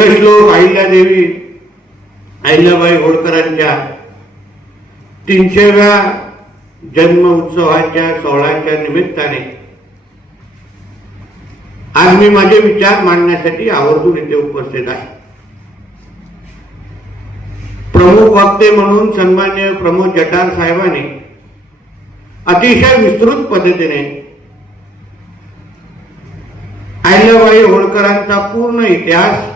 श्लोक अहिल्यादेवी अहिल्याबाई होळकरांच्या तीनशेव्या जन्म उत्सवाच्या सोहळ्याच्या निमित्ताने आज मी माझे विचार मांडण्यासाठी आवर्जून इथे उपस्थित आहे. प्रमुख वक्ते म्हणून सन्मान्य प्रमोद जटार साहेबांनी अतिशय विस्तृत पद्धतीने अहिल्याबाई होळकरांचा पूर्ण इतिहास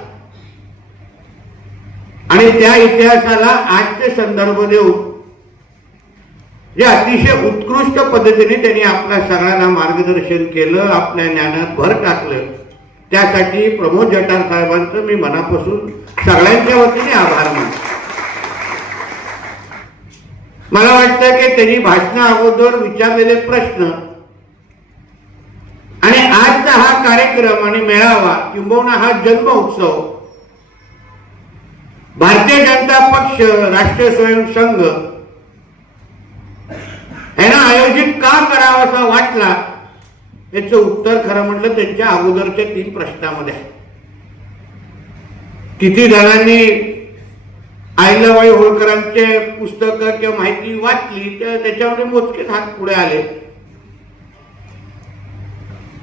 आणि त्या इतिहासाला आजचे संदर्भ देऊन जे अतिशय उत्कृष्ट पद्धतीने त्यांनी आपल्या सगळ्यांना मार्गदर्शन केलं आपल्या ज्ञानात भर टाकलं त्यासाठी प्रमोद जटार साहेबांचं मी मनापासून सगळ्यांच्या वतीने आभार मानतो. मला वाटतं की त्यांनी भाषणा अगोदर विचारलेले प्रश्न आणि आजचा हा कार्यक्रम आणि मेळावा किंबहुना हा जन्म उत्सव भारतीय जनता पक्ष राष्ट्रीय स्वयंसंघ यांना आयोजित का करावा असा वाटला याचं उत्तर खरं म्हटलं त्यांच्या अगोदरच्या तीन प्रश्नामध्ये आहे. किती जणांनी आईलाबाई होळकरांचे पुस्तक किंवा माहिती वाचली तर त्याच्यामध्ये मोजकेच हात पुढे आले.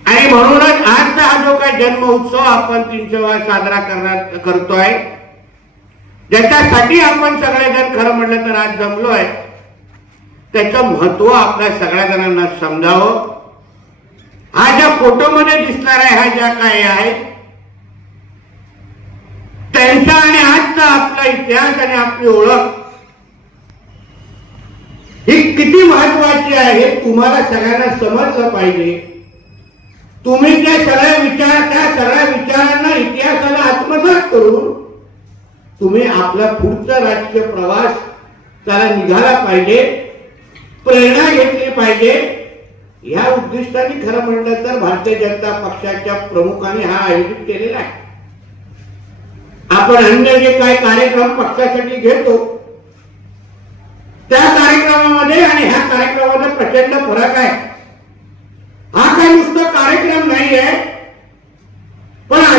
आणि म्हणूनच आजचा हा जो काही जन्म उत्सव आपण तीनशेवा साजरा करणार करतोय ज्याच्यासाठी आपण सगळेजण खरं म्हटलं तर आज जमलोय त्याचं महत्त्व आपल्या सगळ्या जणांना समजावं. हा ज्या फोटोमध्ये दिसणार आहे ह्या ज्या काही आहे त्यांचा आणि आजचा आपला इतिहास आणि आपली ओळख ही किती महत्वाची आहे तुम्हाला सगळ्यांना समजलं पाहिजे. तुम्ही त्या सगळ्या विचार त्या सगळ्या विचारांना इतिहासाला आत्मसात करून तुम्ही आपला पुढचा राजकीय प्रवास त्याला निघाला पाहिजे प्रेरणा घेतली पाहिजे ह्या उद्दिष्टाने खरं म्हणलं तर भारतीय जनता पक्षाच्या प्रमुखांनी हा आयोजित केलेला आहे. आपण अन्य जे काही कार्यक्रम पक्षासाठी घेतो त्या कार्यक्रमामध्ये आणि ह्या कार्यक्रमामध्ये प्रचंड फरक आहे. हा काही नुसतं कार्यक्रम नाही आहे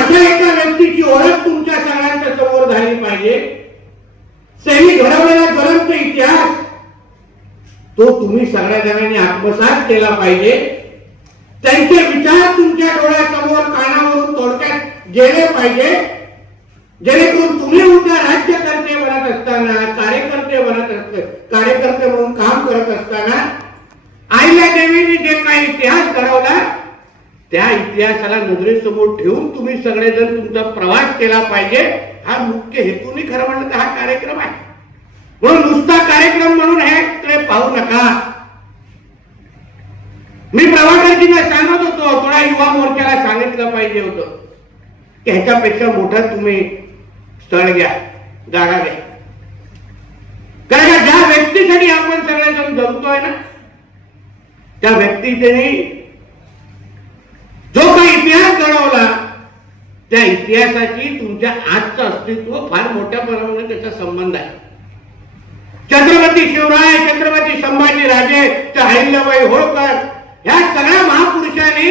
अशा एका व्यक्तीची ओळख तुमच्या सगळ्यांच्या समोर झाली पाहिजे. सही घडवलेला ग्रंथ इतिहास तो तुम्ही सगळ्या जणांनी आत्मसात केला पाहिजे. त्यांचे विचार तुमच्या डोळ्यासमोर कानावरून थोडक्यात गेले पाहिजे. जेणेकरून तुम्ही उद्या राज्यकर्ते बनत असताना कार्यकर्ते बनत असत कार्यकर्ते म्हणून काम करत असताना आईला देवीने जे काही इतिहास घडवला त्या इतिहासाला नजरेसमोर ठेवून तुम्ही सगळेजण तुमचा प्रवास केला पाहिजे हा मुख्य हेतूने खरं म्हणलं तर हा कार्यक्रम आहे. म्हणून नुसता कार्यक्रम म्हणून हे पाहू नका. मी प्रभाकरजींना सांगत होतो थोडा युवा मोर्चाला सांगितलं पाहिजे होतं की ह्याच्यापेक्षा मोठं तुम्ही स्थळ घ्या जागा घ्या. कारण का ज्या व्यक्तीसाठी आपण सगळेजण जमतोय ना त्या व्यक्तीने इतिहास घडवला त्या इतिहासाची तुमच्या आजचं अस्तित्व फार मोठ्या प्रमाणात त्याचा संबंध आहे. छत्रपती शिवराय छत्रपती संभाजी राजे अहिल्याबाई होळकर या सगळ्या महापुरुषांनी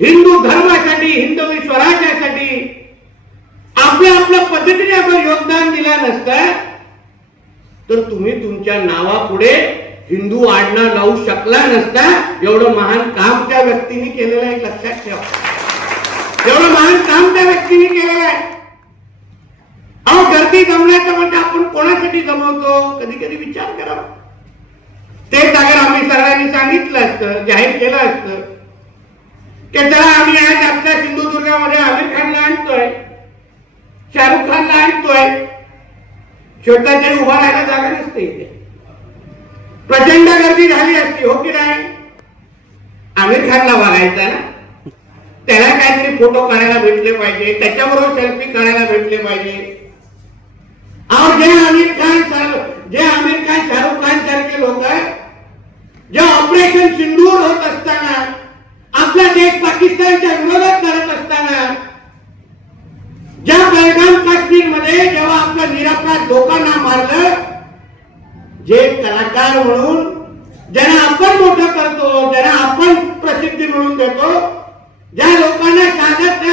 हिंदू धर्मासाठी हिंदवी स्वराज्यासाठी आपल्या आपल्या पद्धतीने आपण योगदान दिलं नसतं तर तुम्ही तुमच्या नावापुढे हिंदू आडना लावू शकला नसता एवढं महान काम त्या व्यक्तीने केलेलं आहे लक्षात ठेवा. एवढं महान काम त्या व्यक्तीने केलेलं आहे. अहो गर्दी जमण्याचं म्हणजे आपण कोणासाठी जमवतो कधी कधी विचार करा. तेच अगर आम्ही सगळ्यांनी सांगितलं असतं जाहीर केलं असतं की चला आम्ही आज आपल्या सिंधुदुर्गामध्ये आमिर खानला आणतोय शाहरुख खानला आणतोय. शेवटा तरी उभा राहायला जागा नसते इथे. प्रचंड गर्दी झाली असती हो की नाही? आमिर खानला बघायचा ना? त्याला काहीतरी फोटो काढायला भेटले पाहिजे त्याच्याबरोबर सेल्फी काढायला भेटले पाहिजे. अहो जे आमिर खान जे आमिर खान शाहरुख खान सारखे लोक जे ऑपरेशन सिंधूर होत असताना आपला देश पाकिस्तानच्या विरोधात करत असताना ज्या बलगाम काश्मीरमध्ये जेव्हा आपलं निरापराध लोकांना मारलं जे कलाकार म्हणून ज्यांना आपण मोठं करतो ज्यांना आपण प्रसिद्धी मिळवून देतो ज्या लोकांना साधत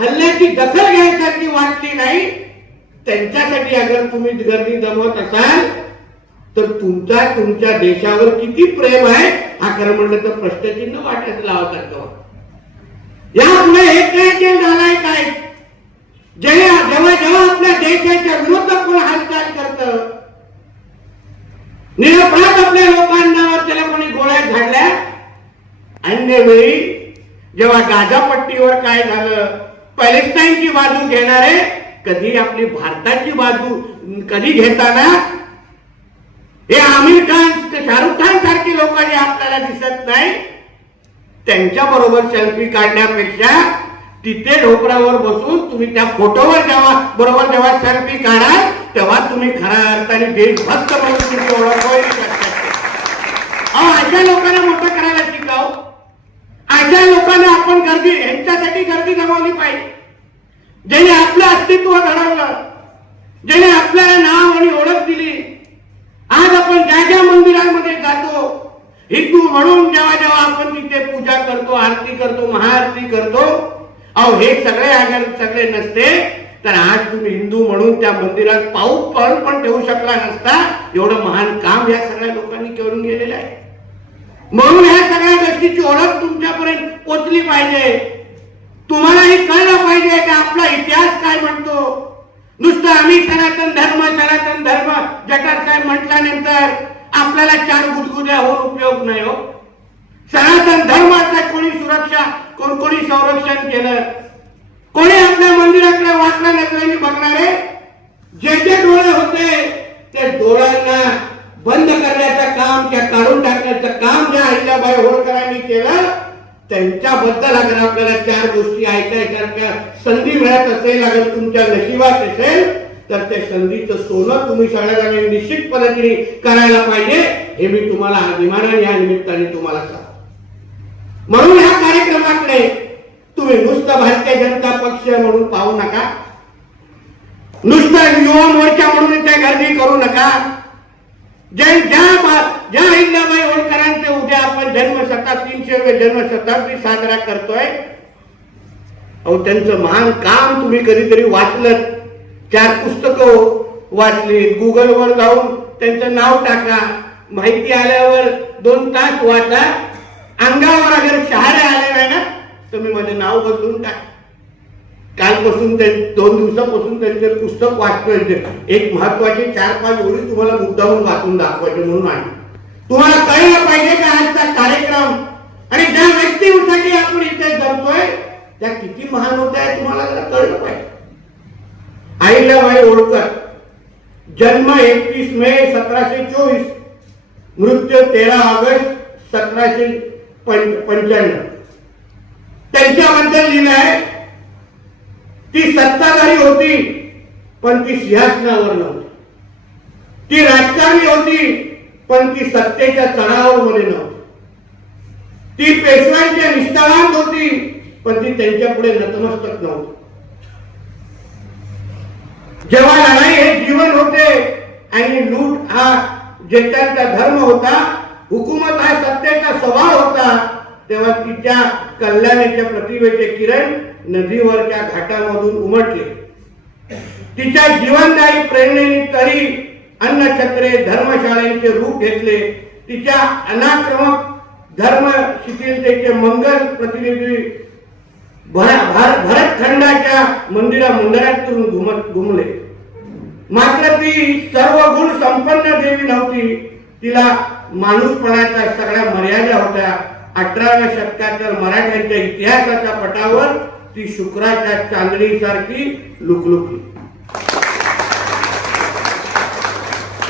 हल्ल्याची दखल घ्यायसारखी वाटली नाही त्यांच्यासाठी अगर तुम्ही गर्दी जमवत असाल तर तुमचा तुमच्या देशावर किती प्रेम आहे हा खरं म्हणलं तर प्रश्नचिन्ह वाटत लावतात. यापुढे हे काय जे झालाय काय? जेव्हा जेव्हा जेव्हा आपल्या देशाच्या विरोधात कोण हालचाल करतं निरपराध आपल्या लोकांना त्याला कोणी गोळ्या झाडल्या? अन्यवेळी जेव्हा गाजापट्टीवर काय झालं? पॅलेस्टाईनची बाजू घेणारे कधी आपली भारताची बाजू कधी घेताना? हे आमिर खान शाहरुख खान सारखे लोक जे आपल्याला दिसत नाही. त्यांच्या बरोबर सेल्फी काढण्यापेक्षा तिथे ढोपरावर बसून तुम्ही त्या फोटोवर जेव्हा बरोबर जेव्हा सेल्फी काढाल तेव्हा तुम्ही खऱ्या अर्थाने देशभक्त म्हणून तुमची ओळख होईल अशा लोकांना मोठं करायला शिकाव. अशा लोकांना आपण गर्दी यांच्यासाठी गर्दी जमावली पाहिजे. ज्याने आपलं अस्तित्व घडवलं ज्याने आपल्याला नाव आणि ओळख दिली. आज आपण ज्या ज्या मंदिरांमध्ये जातो हिंदू म्हणून जेव्हा जेव्हा आपण तिथे पूजा करतो आरती करतो महाआरती करतो अहो हे सगळे अगर सगळे नसते तर आज तुम्ही हिंदू म्हणून त्या मंदिरात पाऊ पण पण ठेवू शकला नसता. एवढं महान काम या सगळ्या लोकांनी करून गेलेलं आहे. म्हणून ह्या सगळ्या गोष्टीची ओळख तुमच्यापर्यंत पोचली पाहिजे. तुम्हाला हे कळलं पाहिजे की आपला इतिहास काय म्हणतो. नुसतं आम्ही सनातन धर्म सनातन धर्म जगात काय म्हटल्यानंतर आपल्याला चार गुदगुद्या होऊन उपयोग नाही हो. सनातन धर्माचा कोणी सुरक्षा कोणकोणी संरक्षण केलं? कोणी आपल्या मंदिराकडे वाटल्या नजरेने बघणारे? जे जे डोळे होते ते डोळ्यांना बंद करण्याचं काम त्या काढून टाकण्याचं काम ज्या अहिल्याबाई होळकरांनी केलं त्यांच्याबद्दल अगर आपल्याला चार गोष्टी ऐकायसारख्या संधी मिळत असेल अगर तुमच्या नशिबात असेल तर त्या संधीचं सोनं तुम्ही सगळ्या निश्चित पद्धतीने करायला पाहिजे हे मी तुम्हाला अभिमानाने या निमित्ताने तुम्हाला सांगतो. म्हणून ह्या कार्यक्रमाकडे तुम्ही नुसतं भारतीय जनता पक्ष म्हणून पाहू नका. नुसतं युवा मोर्चा म्हणून त्या गर्दी करू नका. ज्या ज्या ज्या अहिल्याबाई होळकरांचे उद्या आपण जन्म शताब्दीचे जन्मशताब्दी साजरा करतोय. अहो त्यांचं महान काम तुम्ही कधीतरी वाचलं चार पुस्तकं वाचली. गुगलवर जाऊन त्यांचं नाव टाका. माहिती आल्यावर दोन तास वाचा. अंगावर अगर शहारे आले नाही ना तुम्ही माझे नाव बदलून टाक. कालपासून ते दोन दिवसापासून त्यांचे पुस्तक वाचतोय एक महत्त्वाचे चार पाच ओळी तुम्हाला मुद्दाहून वाचून दाखवायचे म्हणून आहे. तुम्हाला कळलं पाहिजे का आजचा कार्यक्रम? आणि ज्या व्यक्तीसाठी आपण इथे जमतोय त्या किती महान होत्या आहे तुम्हाला जरा कळलं पाहिजे. अहिल्याबाई होळकर जन्म एकवीस मे सतराशे चोवीस. मृत्यू तेरा ऑगस्ट सतराशे पंच्याण्णव. त्यांच्याबद्दल लिहिलं आहे. ती सत्ताधारी होती पण ती सिंहासनावर नव्हती. ती राजकारणी होती पण ती सत्तेच्या चढावर मध्ये नव्हती. ती पेशव्यांच्या निष्ठावान होती पण ती त्यांच्या पुढे नतमस्तक नव्हती. जेव्हा लढाई हे जीवन होते आणि लूट हा जेटांचा धर्म होता हुकुमत हा सत्तेचा स्वभाव होता तेव्हा तिच्या कल्याणीच्या प्रतिभेचे किरण नदीवरच्या घाटामधून उमटले. तिच्या जीवनदायी प्रेरणेने तरी अन्नछत्रे धर्मशाळेचे रूप घेतले. तिच्या अनाक्रमक धर्म शिथिलतेचे मंगल प्रतिनिधी भर- भरतखंडाच्या मंदिरा मंदिरातून घुमत घुमले. मात्र ती सर्व गुण संपन्न देवी नव्हती. तिला माणूसपणाच्या सगळ्या मर्यादा होत्या. अठराव्या शतकातील मराठ्यांच्या इतिहासाच्या पटावर ती शुक्राच्या चांदणीसारखी लुकलुकली.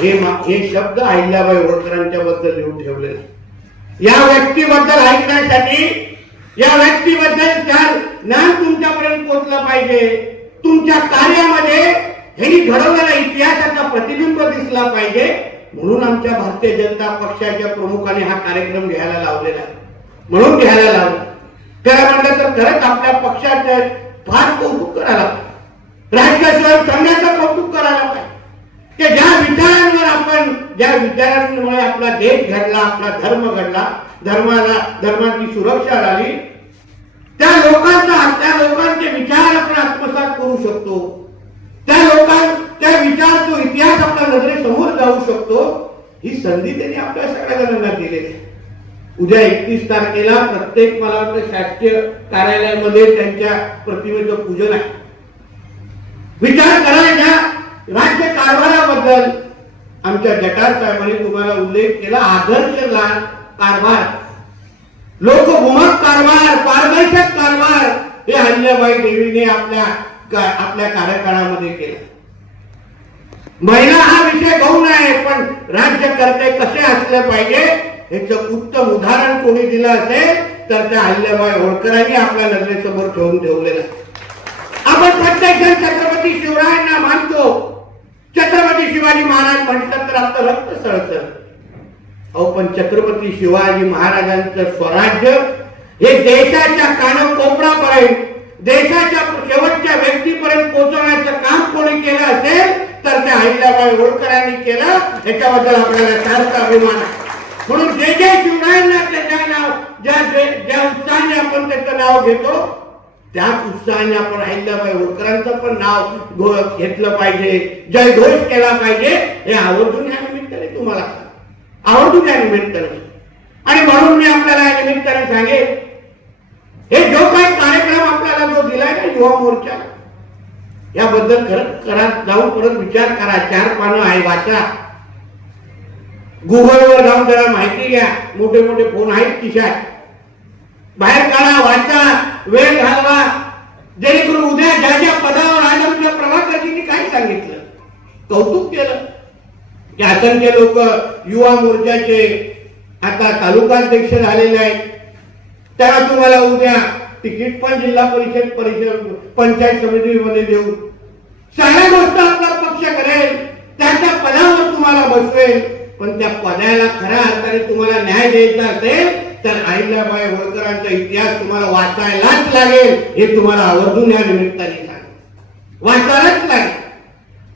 हे हे शब्द अहिल्याबाई होळकरांच्या बद्दल लिहून ठेवले या व्यक्तीबद्दल ऐकण्यासाठी या व्यक्तीबद्दल चार ज्ञान तुमच्यापर्यंत पोहोचलं पाहिजे. तुमच्या कार्यामध्ये हे घडवलेला इतिहासाचा प्रतिबिंब दिसला पाहिजे. म्हणून आमच्या भारतीय जनता पक्षाच्या प्रमुखाने हा कार्यक्रम घ्यायला लावलेला आहे. म्हणून घ्यायला लावला. खरं म्हटलं तर खरंच आपल्या पक्षाचे फार कौतुक करायला पाहिजे संघाचं कौतुक करायला पाहिजे की ज्या विचारांवर आपण ज्या विचारांमुळे आपला देश घडला आपला धर्म घडला धर्माला धर्माची सुरक्षा झाली त्या लोकांचा त्या लोकांचे विचार आपण आत्मसात करू शकतो. त्या लोकां त्या विचार तो इतिहास आपल्या नजरेसमोर जाऊ शकतो ही संधी त्यांनी आपल्या सगळ्या जणांना दिलेली आहे उद्या एकतीस तारखेला प्रत्येक मला वाटतं शासकीय कार्यालयामध्ये त्यांच्या प्रतिमेचं पूजन आहे. विचार करायच्या राज्य कारभाराबद्दल आमच्या जटार साहेबांनी तुम्हाला उल्लेख केला आदर्श लाल कारभार. लोकभूमक कारभार पारदर्शक कारभार हे अहिल्याबाई देवीने आपल्या आपल्या कार्यकाळामध्ये केला. महिला हा विषय गौण आहे पण राज्यकर्ते कसे असले पाहिजे याचं उत्तम उदाहरण कोणी दिलं असेल तर त्या अहिल्याबाई होळकरांनी आपल्या नजरेसमोर ठेवून ठेवलेलं आपण प्रत्येक जण छत्रपती शिवरायांना मानतो. छत्रपती शिवाजी महाराज म्हणतात तर आपलं रक्त सळसळ. अहो पण छत्रपती शिवाजी महाराजांचं स्वराज्य हे देशाच्या कानकोपरापर्यंत देशाच्या शेवटच्या व्यक्तीपर्यंत पोहोचवण्याचं काम कोणी केलं असेल तर त्या अहिल्याबाई होळकरांनी केलं याच्याबद्दल आपल्याला सारखा अभिमान आहे. म्हणून जे जे शिवरायांना त्याच्या नाव ज्या ज्या उत्साहाने आपण त्याचं नाव घेतो त्याच उत्साहाने आपण अहिल्याबाई होळकरांचं पण नाव घेतलं पाहिजे. जय घोष केला पाहिजे हे आवर्जून या निमित्ताने तुम्हाला आवर्जून या निमित्ताने. आणि म्हणून मी आपल्याला या निमित्ताने सांगेन हे जो काही कार्यक्रम आपल्याला जो दिलाय ना युवा मोर्चा याबद्दल खरंच करा जाऊन परत विचार करा. चार पानं आहे वाचा. गुगलवर जाऊन जरा माहिती घ्या. मोठे मोठे फोन आहेत खिशात. बाहेर काढा वाचा. वेळ घालवा. जेणेकरून उद्या ज्या ज्या पदावर आलं आमच्या प्रभाकरजींनी काय सांगितलं? कौतुक केलं. की असंख्य लोक युवा मोर्चाचे आता तालुकाध्यक्ष झालेले आहेत. त्याला तुम्हाला उद्या तिकीट पण जिल्हा परिषद परिषद पंचायत समितीमध्ये देऊ. सगळ्या गोष्ट आपला पक्ष करेल. त्याच्या पदावर तुम्हाला बसवेल. पण त्या पदाला खऱ्या अर्थाने तुम्हाला न्याय द्यायचा असेल तर अहिल्याबाई होळकरांचा इतिहास तुम्हाला वाचायलाच लागेल. हे तुम्हाला आवर्जून या निमित्ताने सांग वाचायलाच लागेल.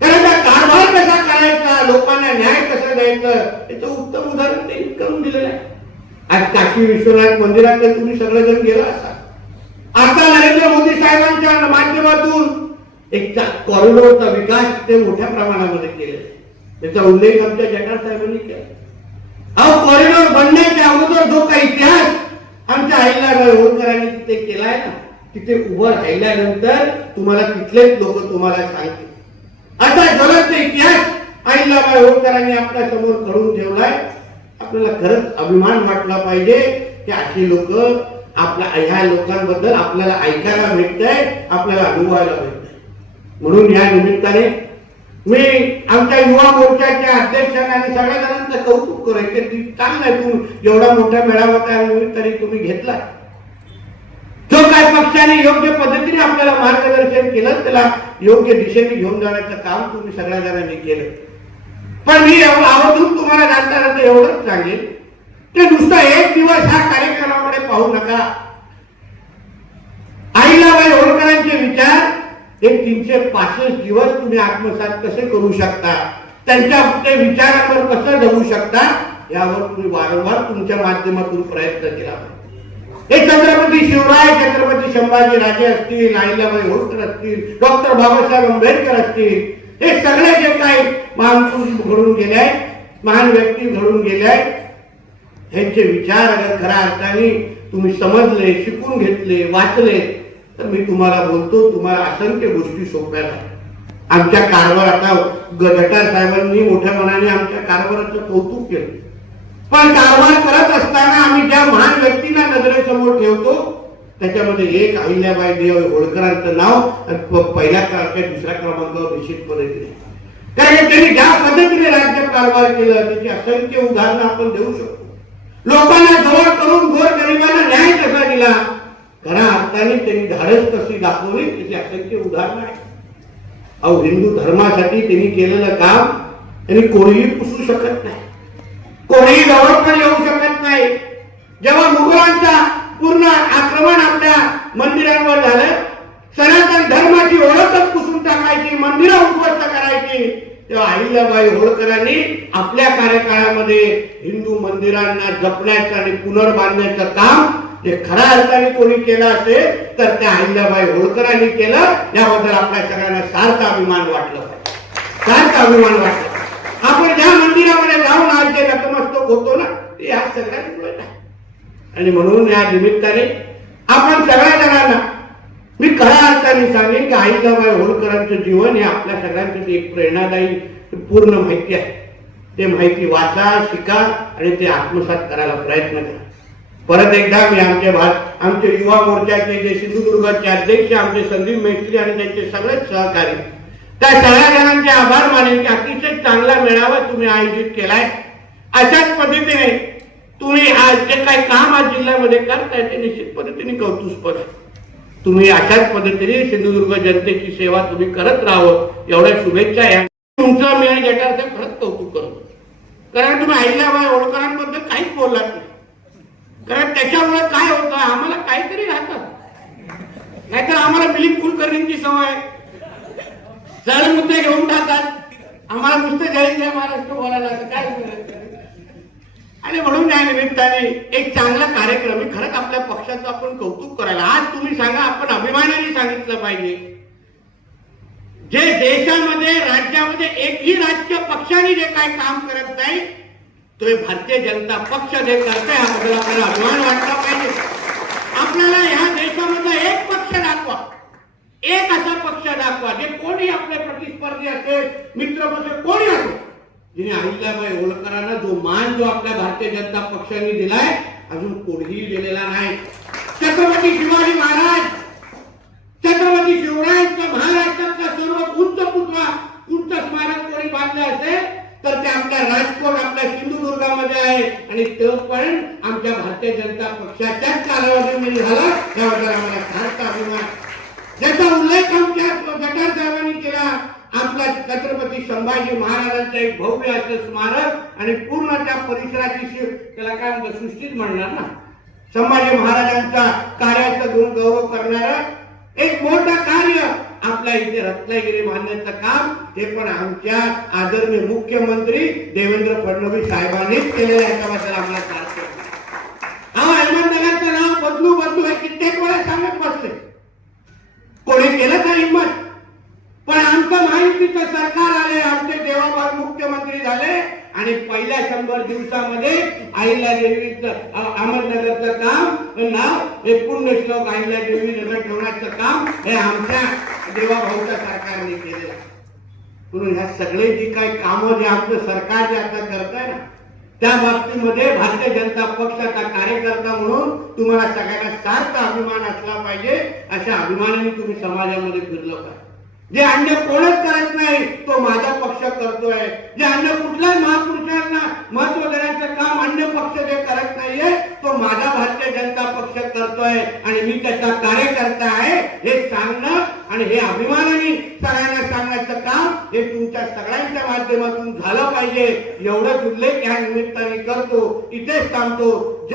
कारण त्या कारभार कसा करायचा लोकांना न्याय कसा द्यायचं याचं उत्तम उदाहरण त्यांनी करून दिलेलं आहे. आज काशी विश्वनाथ मंदिरात तुम्ही सगळेजण गेला असा आता नरेंद्र मोदी साहेबांच्या माध्यमातून एक कॉरिडोरचा विकास ते मोठ्या प्रमाणामध्ये केले. त्याचा उल्लेख आमच्या जगार साहेबांनी केला. अहो कॉरिडॉर बनण्याच्या अगोदर जो काही इतिहास आमच्या आईला होळकरांनी तिथे केलाय ना तिथे उभं राहिल्यानंतर तुम्हाला तिथलेच लोक तुम्हाला सांगतील. असा ज्वलंत इतिहास अहिल्याबाई होळकरांनी आपल्यासमोर करून ठेवलाय. आपल्याला खरंच अभिमान वाटला पाहिजे की अशी लोक आपल्या ह्या लोकांबद्दल आपल्याला ऐकायला भेटतंय आपल्याला अनुभवायला भेटतंय. म्हणून या निमित्ताने मी आमच्या युवा मोर्चाच्या अध्यक्षांना आणि सगळ्या जणांचं कौतुक करायचं ती चांगलं आहे तू एवढा मोठा मेळावा त्या निमित्ताने तुम्ही घेतला जो काय पक्षाने योग्य पद्धतीने आपल्याला मार्गदर्शन केलं त्याला योग्य दिशेने घेऊन जाण्याचं काम तुम्ही सगळ्या जणांनी केलं. पण मी एवढं आवर्जून तुम्हाला जाणताना एवढंच सांगेल ते नुसतं एक दिवस ह्या कार्यक्रमाकडे पाहू नका. आईलाबाई होळकरांचे विचार हे तीनशे पासष्ट दिवस तुम्ही आत्मसात कसे करू शकता? त्यांच्या ते विचारावर कसं जगू शकता? यावर तुम्ही वारंवार तुमच्या माध्यमातून प्रयत्न केला. हे छत्रपती शिवराय छत्रपती संभाजी राजे असतील आईलाबाई होळकर असतील डॉक्टर बाबासाहेब आंबेडकर असतील हे सगळे जे काही महान पुरुष घडून गेले आहेत महान व्यक्ती घडून गेले आहेत ह्यांचे विचार अगर खऱ्या अर्थाने तुम्ही समजले शिकून घेतले वाचले तर मी तुम्हाला बोलतो तुम्हाला असंख्य गोष्टी सोप्या आमच्या कारभार आता गटार साहेबांनी मोठ्या मनाने आमच्या कारभाराचं कौतुक केलं. पण कारभार करत असताना आम्ही ज्या महान व्यक्तींना नजरेसमोर ठेवतो त्याच्यामध्ये एक अहिल्याबाई देव होळकरांचं नाव आणि पहिल्या क्रमांकात दुसऱ्या क्रमांकावर निश्चितपणे दिले कारण त्यांनी ज्या पद्धतीने राज्य कारभार केलं त्याची असंख्य उदाहरणं आपण देऊ शकतो. लोकांना जवळ करून गोर गरिबांना न्याय कसा दिला? खऱ्या अर्थाने त्यांनी धाडस कशी दाखवली त्याचे असंख्य उदाहरण आहे अहो हिंदू धर्मासाठी त्यांनी केलेलं काम त्यांनी कोणीही पुसू शकत नाही. कोणीही जवळ पण येऊ शकत नाही. जेव्हा मुघलांचा पूर्ण आक्रमण आपल्या मंदिरांवर झालं सनातन धर्माची ओळखच पुसून टाकायची मंदिरं उद्ध्वस्त करायची. तेव्हा अहिल्याबाई होळकरांनी आपल्या कार्यकाळामध्ये हिंदू मंदिरांना जपण्याचं आणि पुनर्बांधण्याचं काम जे खऱ्या अर्थाने कोणी केलं असेल तर त्या अहिल्याबाई होळकरांनी केलं. याबद्दल आपल्या सगळ्यांना सार्थ अभिमान वाटलं पाहिजे. सार्थ अभिमान वाटलं आपण ज्या मंदिरामध्ये जाऊन आज जे नतमस्तक होतो ना ते या सगळ्यांमुळे आणि म्हणून या निमित्ताने आपण सगळ्या जणांना मी खऱ्या अर्थाने सांगेन की आईसाबाई होळकरांचं जीवन हे आपल्या सगळ्यांसाठी एक प्रेरणादायी पूर्ण माहिती आहे. ते माहिती वाचा शिका आणि ते आत्मसात करायला प्रयत्न करा. परत एकदा मी आमचे भाग आमचे युवा मोर्चाचे जे सिंधुदुर्गचे अध्यक्ष आमचे संदीप मेस्त्री आणि त्यांचे सगळेच सहकारी त्या सगळ्या जणांचे आभार मानेन की अतिशय चांगला मेळावा तुम्ही आयोजित केलाय. अशाच पद्धतीने तुम्ही आज जे काही काम आज जिल्ह्यामध्ये करताय ते निश्चित पद्धतीने कौतुस्पद आहे तुम्ही अशाच पद्धतीने सिंधुदुर्ग जनतेची सेवा तुम्ही करत राहावं एवढ्या शुभेच्छा या. तुमचं मी आणि जटारचं खरंच कौतुक करतो. कारण तुम्ही अहिल्याबाई होळकरांबद्दल काहीच बोललात नाही. कारण त्याच्यामुळे काय होतं आम्हाला काहीतरी राहतं. नाहीतर आम्हाला मिलिंद कुलकर्णींची सवय. आहे. मुद्दे घेऊन टाकतात आम्हाला नुसतं जय जय महाराष्ट्र बोलायला लागतं. काय आणि म्हणून या निमित्ताने एक चांगला कार्यक्रम खरंच आपल्या पक्षाचं आपण कौतुक करायला. आज तुम्ही सांगा आपण अभिमानाने सांगितलं पाहिजे. जे देशामध्ये राज्यामध्ये एकही राजकीय पक्षाने जे काय काम करत नाही तो भारतीय जनता पक्ष जे करते याबद्दल आपल्याला अभिमान वाटला पाहिजे. आपल्याला ह्या देशामधला एक पक्ष दाखवा. एक असा पक्ष दाखवा जे कोणी आपले प्रतिस्पर्धी असेल मित्र कोणी असो जिने अहिल्याबाई होळकरांना जो मान जो आपल्या भारतीय जनता पक्षाने दिलाय अजून कोणीही दिलेला नाही. छत्रपती शिवाजी महाराज छत्रपती शिवरायांचा महाराष्ट्रातला सर्वात उंच पुतळा उंच स्मारक कोणी बांधलं असेल तर ते आपल्या राजकोट आपल्या सिंधुदुर्गामध्ये आहे. आणि तो पण आमच्या भारतीय जनता पक्षाच्याच कालावधीमध्ये झाला. त्याबद्दल आम्हाला फारसा अभिमान. ज्याचा उल्लेख आमच्या गटार साहेबांनी केला आपला छत्रपती संभाजी महाराजांचं एक भव्य असं स्मारक आणि पूर्ण त्या परिसराची शि- त्याला काय म्हणतात सृष्टीच म्हणणार ना. संभाजी महाराजांच्या कार्याचा गुण गौरव करणारा एक मोठं कार्य आपल्या इथे रत्नागिरी बांधण्याचं काम ते पण आमच्या आदरणीय मुख्यमंत्री देवेंद्र फडणवीस साहेबांनीच केलेलं आहे. याच्याबद्दल आम्हाला सार्थ आहे. हा अहमदनगरचं नाव बदलू बदलू हे कित्येक वेळा सांगत बसले. कोणी केलं का हिंमत? आमचं महायुतीचं सरकार आले आमचे देवाभाग मुख्यमंत्री झाले आणि पहिल्या शंभर दिवसामध्ये आईला देवीचं अहमदनगरच अहमदनगरचं काम नाव हे पुण्यश्लोक आईला देवी नगर ठेवण्याचं काम हे आमच्या देवाभाऊच्या सरकारने केलेलं म्हणून ह्या सगळे जी काही कामं जे आमचं सरकार जे आता करत आहे ना त्या बाबतीमध्ये भारतीय जनता पक्षाचा कार्यकर्ता म्हणून तुम्हाला सगळ्यांना सार्थ अभिमान असला पाहिजे अशा अभिमानाने तुम्ही समाजामध्ये फिरलं पाहिजे. जे अन्य कोणच करत नाही तो माझा पक्ष करतोय. जे अन्य कुठल्याही महापुरुषांना महत्त्व देण्याचं काम अन्य पक्ष जे करत नाहीये तो माझा भारतीय जनता पक्ष करतोय. आणि मी त्याचा कार्यकर्ता आहे हे सांगणं आणि हे अभिमानाने सगळ्यांना सांगण्याचं काम हे तुमच्या सगळ्यांच्या माध्यमातून झालं पाहिजे. एवढंच उल्लेख या निमित्ताने करतो. इथेच थांबतो.